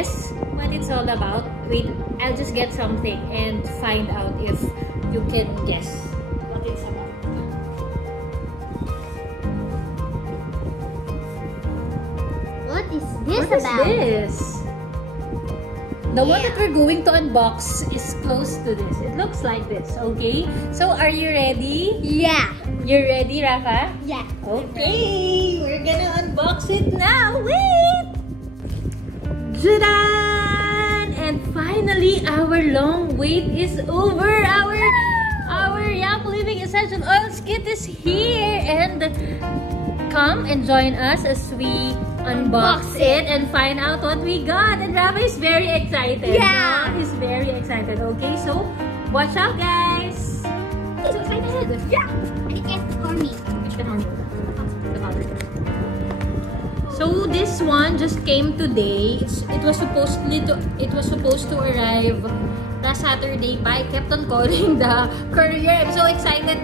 guess what it's all about? Wait, I'll just get something and find out if you can guess what it's about. What is this What is about? this? The one that we're going to unbox is close to this. It looks like this, okay? So, are you ready? Yeah. You're ready, Rafa? Yeah. Okay, we're gonna unbox it now. Wait! Jadan! And finally, our long wait is over. Our Young Living Essential Oils kit is here. And come and join us as we unbox it and find out what we got. And Rafa is very excited. Yeah. He's very excited. Okay, so watch out, guys. He's so excited. Yeah. And it can't harm me. Which can harm you? The powder. So this one just came today. It was supposed to arrive last Saturday, but I kept on calling the courier. I'm so excited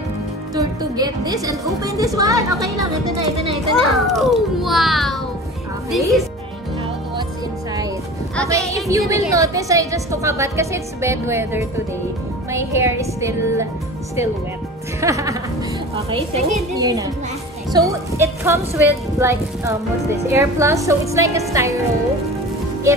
to get this and open this one. Okay lang, ito na. Oh, wow. Okay. Find out what's inside. Okay, if you will notice, I just took a bath kasi it's bad weather today. My hair is still wet. Okay, so here na. So it comes with like what's this? Air Plus. So it's like a styro. It.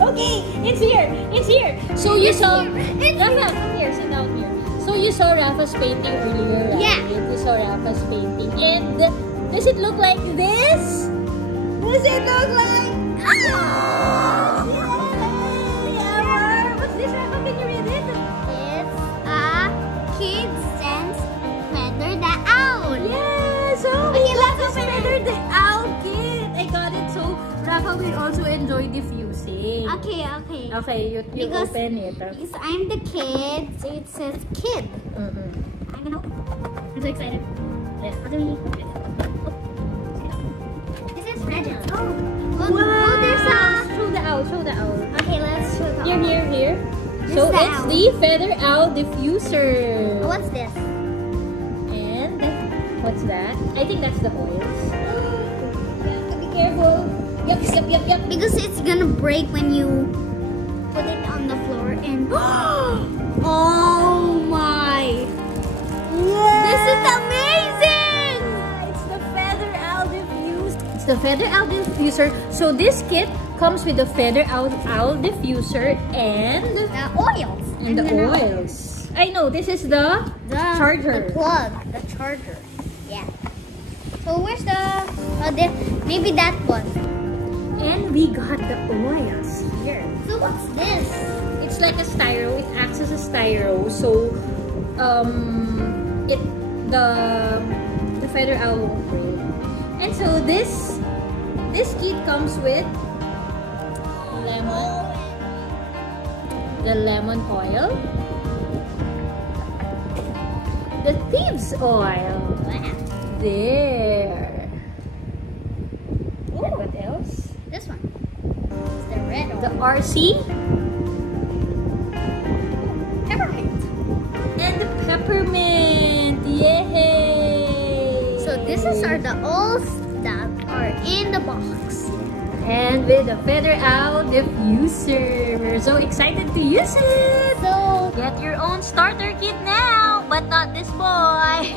Okay, it's here. So you saw Rafa. Come here, sit down here. So you saw Rafa's painting earlier, right? Yeah. You saw Rafa's painting, and does it look like this? Does it look like? Oh! Yeah! What's this, Rafa? Can you read it? It's a kid sense Feather the Owl. Yeah, so Okay, let's let's open Feather the Owl kit. I got it. So Rafa will also enjoy diffusing. Okay. Okay, you Because- open it. Because I'm the kid, so it says kid. I'm gonna open. I'm so excited. Yeah. How do we open it? Oh. This is magic. Oh, Wow! there's a... Show the owl. Okay, let's show the Here. This So is the it's owl. the Feather Owl diffuser. What's this? And what's that? I think that's the oils. Be careful. Yep. Because it's gonna break when you put it on the floor and... Oh my! Yeah. This is amazing! It's the Feather Owl diffuser. It's the Feather Owl diffuser. So this kit comes with the Feather Owl diffuser and The oils. the oils. I know this is the charger. The plug. The charger. Yeah. So where's the... maybe that one. And we got the oils here. So what's this? It's like a styro. It acts as a styro. So the Feather Owl won't break. And so this kit comes with the lemon oil, the thieves oil. There. And what else? This one. It's the red one. The RC Peppermint. and the peppermint. Yay! So this are the oils that are in the box. And with the Feather Owl diffuser. We're so excited to use it. So Get your own starter kit now, but not this boy.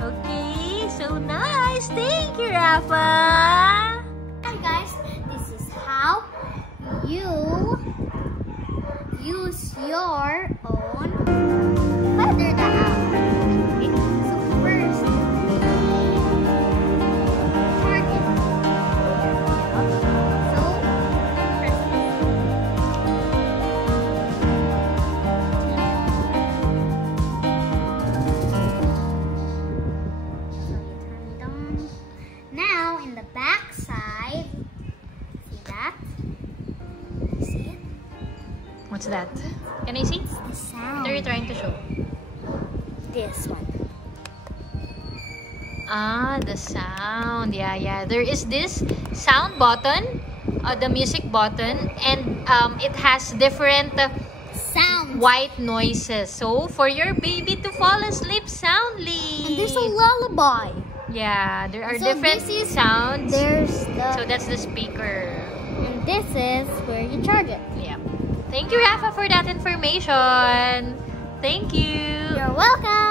Okay, so nice. Thank you, Rafa. hi guys, this is how you use your own Feather the Owl. Okay, so first, charge it. So, press it. So you turn it on. Now, in the back side, see that? See it? What's that? Can I see? The sound. What are you trying to show? This one. Ah, the sound. Yeah. There is this sound button, the music button, and it has different Sound. white noises. So for your baby to fall asleep soundly. And there's a lullaby. Yeah, there are So different this is- sounds. There's So the, that's the speaker. and this is where you charge it. Yeah. Thank you, Rafa, for that information. Thank you. You're welcome.